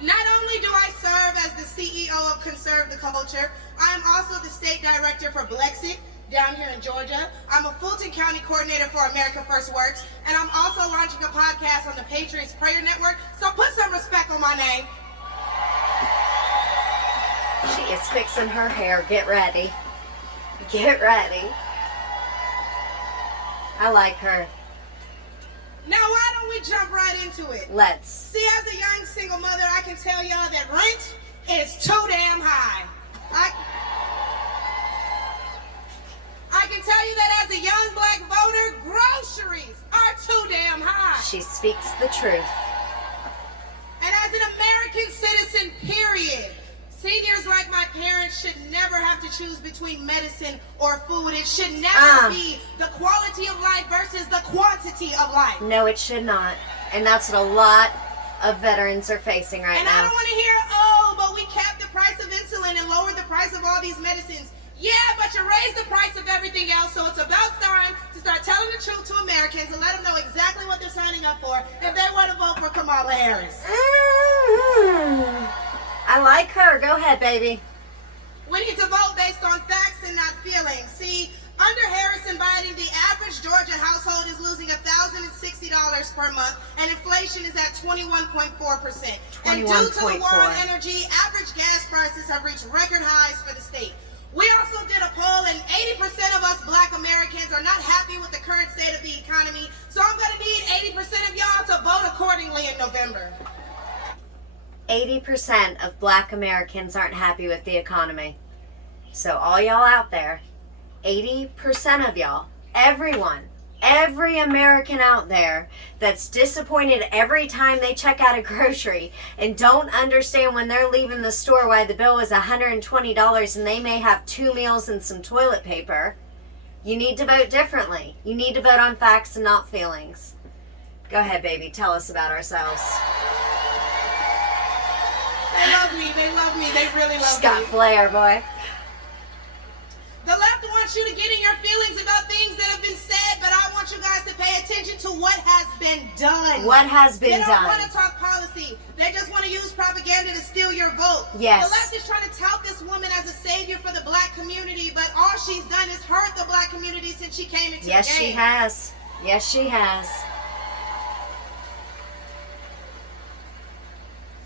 Not only do I serve as the CEO of Conserve the Culture, I am also the state director for Blexit down here in Georgia. I'm a Fulton County coordinator for America First Works, and I'm also launching a podcast on the Patriots Prayer Network, so put some respect on my name. She is fixing her hair. Get ready. Get ready. I like her. Now, why don't we jump right into it? Let's. See, as a young single mother, I can tell y'all that rent is too damn high. I can tell you that as a young black voter, groceries are too damn high. She speaks the truth. And as an American citizen, period, seniors like my parents should never have to choose between medicine or food. It should never be the quality of life versus the quantity of life. No, it should not. And that's what a lot of veterans are facing right now. And I don't want to hear, oh, but we capped the price of insulin and lowered the price of all these medicines. Yeah, but you raised the price of everything else, so it's about time to start telling the truth to Americans and let them know exactly what they're signing up for if they want to vote for Kamala Harris. I like her. Go ahead, baby. We need to vote based on facts and not feelings. See, under Harris and Biden, the average Georgia household is losing $1,060 per month, and inflation is at 21.4%. And due to the war on energy, average gas prices have reached record highs for the state. We also did a poll, and 80% of us black Americans are not happy with the current state of the economy, so I'm going to need 80% of y'all to vote accordingly in November. 80% of black Americans aren't happy with the economy. So all y'all out there, 80% of y'all, everyone, every American out there that's disappointed every time they check out a grocery and don't understand when they're leaving the store why the bill is $120 and they may have 2 meals and some toilet paper, you need to vote differently. You need to vote on facts and not feelings. Go ahead, baby. Tell us about ourselves. They love me. They love me. They really love me. She's got flair, boy. The left wants you to get in your feelings about things that have been said, but I want you guys to pay attention to what has been done. What has been done? They don't want to talk policy. They just want to use propaganda to steal your vote. Yes. The left is trying to tout this woman as a savior for the black community, but all she's done is hurt the black community since she came into the game. Yes, she has. Yes, she has.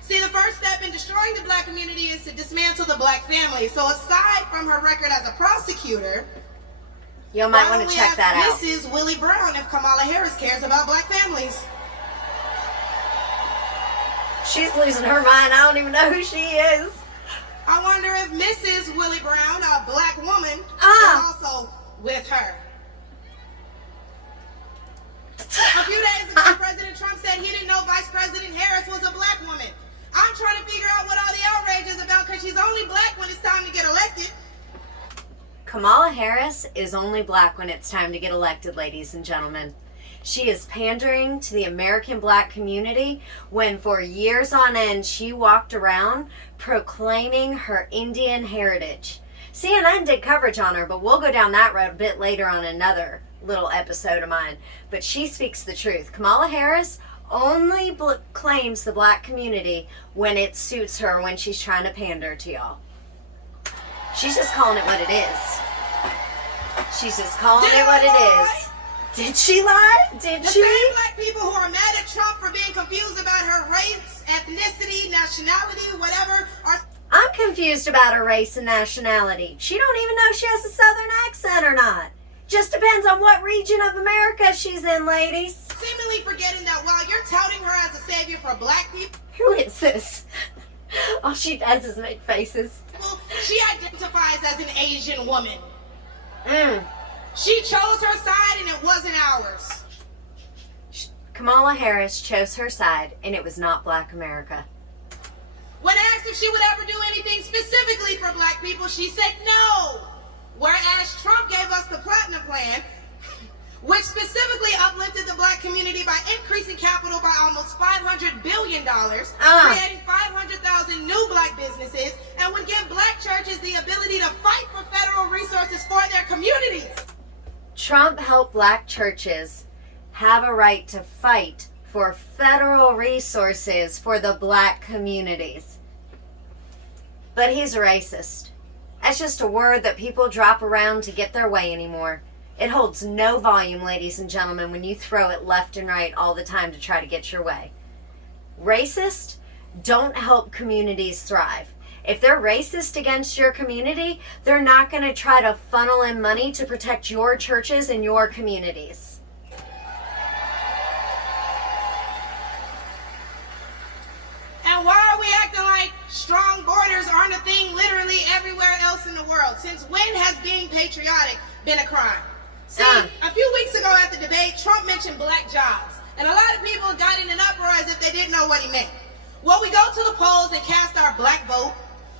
See, the first step in destroying the black community is to dismantle the black family. So aside from her record as a prosecutor, you might want to check that out. Mrs. Willie Brown if Kamala Harris cares about black families. She's losing her mind. I don't even know who she is. I wonder if Mrs. Willie Brown, a black woman, is also with her. A few days ago, President Trump said he didn't know Vice President Harris was a black woman. I'm trying to figure out what all the outrage is about because she's only black when it's time to get elected. Kamala Harris is only black when it's time to get elected, ladies and gentlemen. She is pandering to the American black community when for years on end she walked around proclaiming her Indian heritage. CNN did coverage on her, but we'll go down that road a bit later on another little episode of mine. But she speaks the truth. Kamala Harris only claims the black community when it suits her, when she's trying to pander to y'all. She's just calling it what it is. She's just calling it what it is. Did she lie? Did she? The same black people who are mad at Trump for being confused about her race, ethnicity, nationality, whatever, are... I'm confused about her race and nationality. She don't even know if she has a southern accent or not. Just depends on what region of America she's in, ladies. Seemingly forgetting that while you're touting her as a savior for black people... Who is this? All she does is make faces. She identifies as an Asian woman. Mm. She chose her side and it wasn't ours. Kamala Harris chose her side and it was not black America. When asked if she would ever do anything specifically for black people, she said no. Whereas Trump gave us the Platinum Plan, which specifically uplifted the black community by increasing capital by almost $500 billion, creating 500,000 new black businesses, and would give black churches the ability to fight for federal resources for their communities. Trump helped black churches have a right to fight for federal resources for the black communities. But he's a racist. That's just a word that people drop around to get their way anymore. It holds no volume, ladies and gentlemen, when you throw it left and right all the time to try to get your way. Racist don't help communities thrive. If they're racist against your community, they're not going to try to funnel in money to protect your churches and your communities. And why are we acting like strong borders aren't a thing literally everywhere else in the world? Since when has being patriotic been a crime? See, a few weeks ago at the debate, Trump mentioned black jobs. And a lot of people got in an uproar as if they didn't know what he meant. Well, we go to the polls and cast our black vote.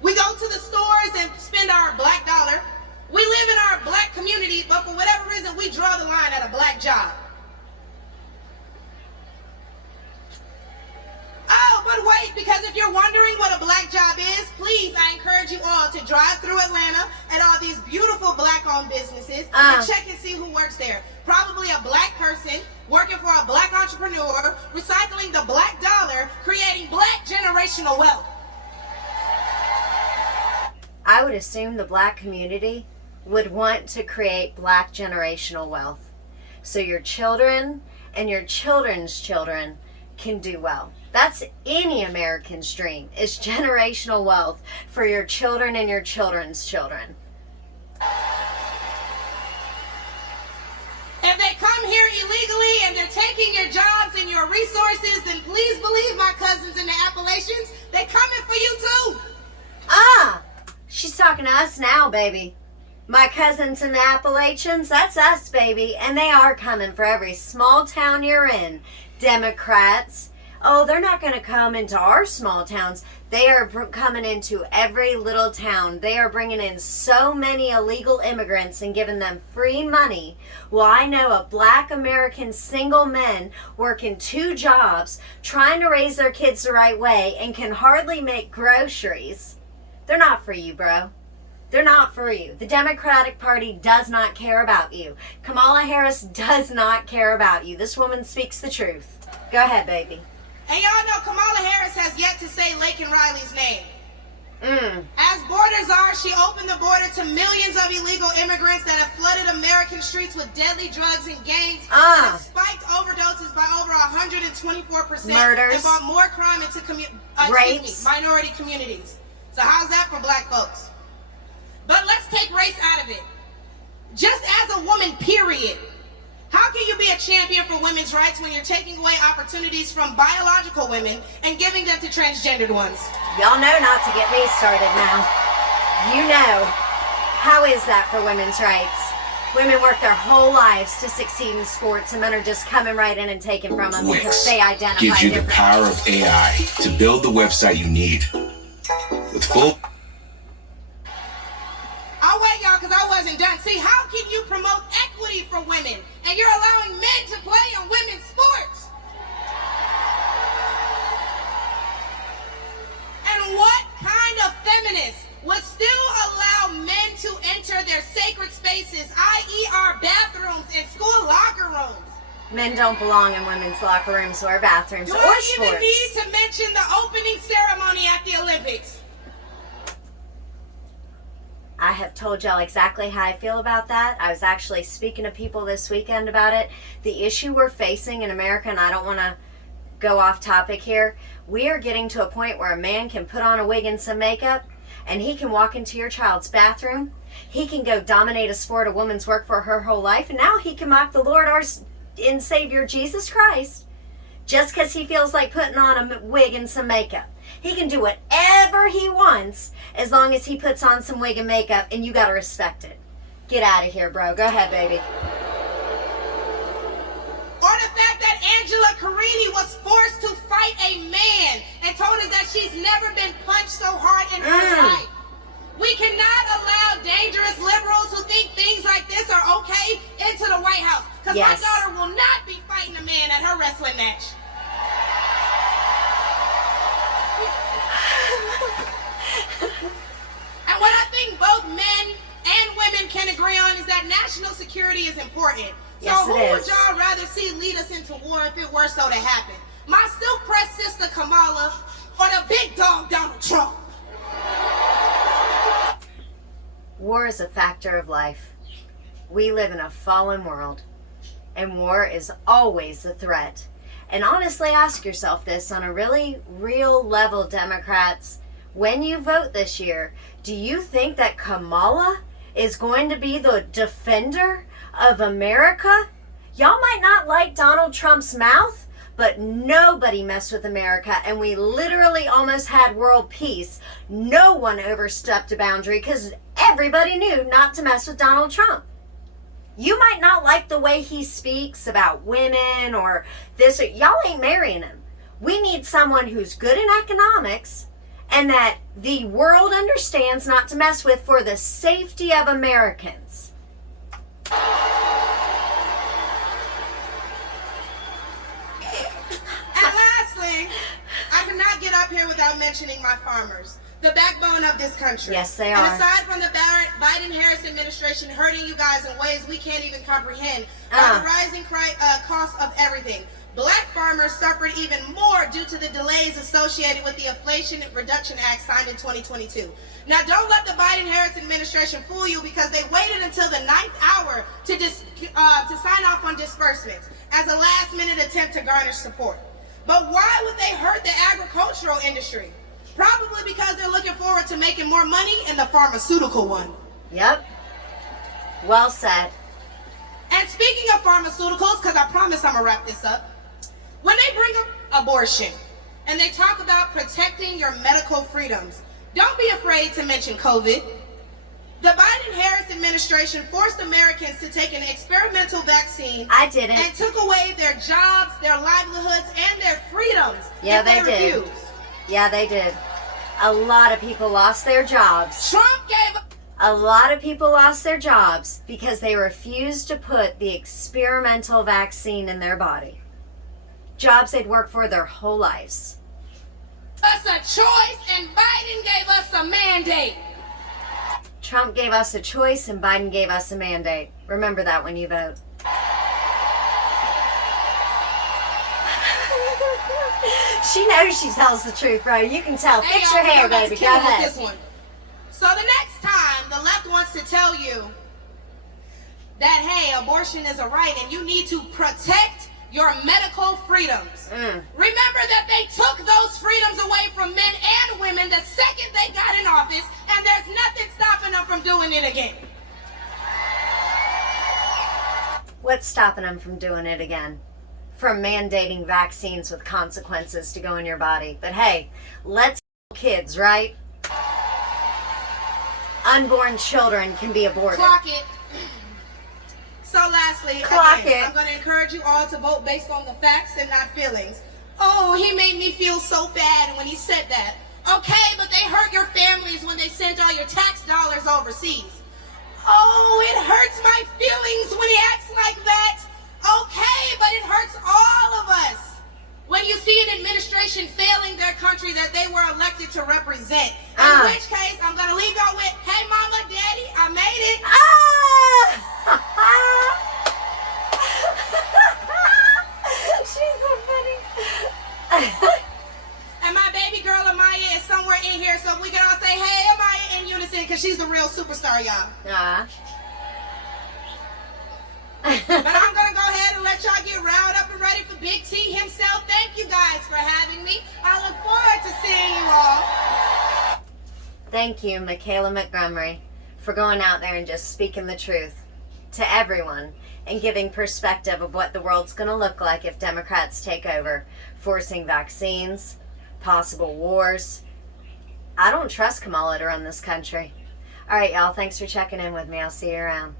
We go to the stores and spend our black dollar. We live in our black community, but for whatever reason, we draw the line at a black job. Oh, but wait, because if you're wondering what a black job is, please, I encourage you all to drive through Atlanta at all these beautiful black-owned businesses and check and see who works there. Probably a black person working for a black entrepreneur, recycling the black dollar, creating black generational wealth. I would assume the black community would want to create black generational wealth so your children and your children's children can do well. That's any American's dream, is generational wealth for your children and your children's children. If they come here illegally and they're taking your jobs and your resources, then please believe my cousins in the Appalachians, they're coming for you too. She's talking to us now, baby. My cousins in the Appalachians, that's us, baby. And they are coming for every small town you're in. Democrats. Oh, they're not going to come into our small towns. They are coming into every little town. They are bringing in so many illegal immigrants and giving them free money. Well, I know of black American single men working 2 jobs, trying to raise their kids the right way, and can hardly make groceries. They're not for you, bro. They're not for you. The Democratic Party does not care about you. Kamala Harris does not care about you. This woman speaks the truth. Go ahead, baby. And y'all know Kamala Harris has yet to say Laken Riley's name. As borders are, she opened the border to millions of illegal immigrants that have flooded American streets with deadly drugs and gangs that have spiked overdoses by over 124%. Murders. And brought more crime into minority communities. So how's that for black folks? But let's take race out of it. Just as a woman, period. How can you be a champion for women's rights when you're taking away opportunities from biological women and giving them to transgendered ones? Y'all know not to get me started now. You know. How is that for women's rights? Women work their whole lives to succeed in sports, and men are just coming right in and taking from them because they identify gives you differently. the power of AI to build the website you need. With full... I'll wait, y'all, because I wasn't done. See, how can you promote equity for women and you're allowing men to play on women's sports? And what kind of feminist would still allow men to enter their sacred spaces, i.e. our bathrooms and school locker rooms? Men don't belong in women's locker rooms or bathrooms Do or I sports. even need to mention the opening ceremony at the Olympics? I have told y'all exactly how I feel about that. I was actually speaking to people this weekend about it. The issue we're facing in America, and I don't want to go off topic here, we are getting to a point where a man can put on a wig and some makeup, and he can walk into your child's bathroom. He can go dominate a sport a woman's worked for her whole life, and now he can mock the Lord and Savior Jesus Christ just because he feels like putting on a wig and some makeup. He can do whatever he wants as long as he puts on some wig and makeup, and you gotta respect it. Get out of here, bro. Go ahead, baby. Or the fact that Angela Carini was forced to fight a man and told us that she's never been punched so hard in her life. We cannot allow dangerous liberals who think things like this are okay into the White House. Because my daughter will not be fighting a man at her wrestling match. And what I think both men and women can agree on is that national security is important. So Yes, who it would is. y'all rather see lead us into war if it were so to happen? oppressed sister Kamala or the big dog Donald Trump. War is a factor of life. We live in a fallen world, and war is always a threat. And honestly, ask yourself this on a really real level, Democrats. When you vote this year, do you think that Kamala is going to be the defender of America? Y'all might not like Donald Trump's mouth, but nobody messed with America, and we literally almost had world peace. No one overstepped a boundary because everybody knew not to mess with Donald Trump. You might not like the way he speaks about women or this. Y'all ain't marrying him. We need someone who's good in economics and that the world understands not to mess with for the safety of Americans. And lastly, I cannot get up here without mentioning my farmers, the backbone of this country. Yes, they And are. aside from the Biden-Harris administration hurting you guys in ways we can't even comprehend, by the rising cost of everything, Black farmers suffered even more due to the delays associated with the Inflation Reduction Act signed in 2022. Now, don't let the Biden-Harris administration fool you because they waited until the 9th hour to sign off on disbursements as a last-minute attempt to garner support. But why would they hurt the agricultural industry? Probably because they're looking forward to making more money in the pharmaceutical one. Yep. Well said. And speaking of pharmaceuticals, because I promise I'm going to wrap this up, when they bring up abortion and they talk about protecting your medical freedoms, don't be afraid to mention COVID. The Biden-Harris administration forced Americans to take an experimental vaccine. I didn't. And took away their jobs, their livelihoods, and their freedoms. Yeah, if they did. refused. Yeah, they did. A lot of people lost their jobs. Trump gave A lot of people lost their jobs because they refused to put the experimental vaccine in their body. Jobs they'd worked for their whole lives. us a choice and Biden gave us a mandate. Trump gave us a choice and Biden gave us a mandate. Remember that when you vote. She knows she tells the truth, bro. You can tell. Hey, Fix y'all, your hair, I'm about to baby. kill Go you with ahead. this one. So the next time the left wants to tell you that, hey, abortion is a right and you need to protect your medical freedoms. Remember that they took those freedoms away from men and women the second they got in office, and there's nothing stopping them from doing it again. What's stopping them from doing it again? From mandating vaccines with consequences to go in your body. But hey, let's kids, right? Unborn children can be aborted. Clock it. So lastly, Clock again, it. I'm going to encourage you all to vote based on the facts and not feelings. Oh, he made me feel so bad when he said that. Okay, but they hurt your families when they sent all your tax dollars overseas. Oh, it hurts my feelings when he acts like that. Okay, but it hurts all of us when you see an administration failing their country that they were elected to represent. In which case, I'm going to leave y'all with, hey, mama, daddy, I made it. She's so funny. And my baby girl Amaya is somewhere in here, so we can all say, hey, Amaya, in unison, because she's the real superstar, y'all. But I'm going to go ahead and let y'all get riled up and ready for Big T himself. Thank you guys for having me. I look forward to seeing you all. Thank you, Michaela Montgomery, for going out there and just speaking the truth to everyone and giving perspective of what the world's going to look like if Democrats take over, forcing vaccines, possible wars. I don't trust Kamala to run this country. All right, y'all, thanks for checking in with me. I'll see you around.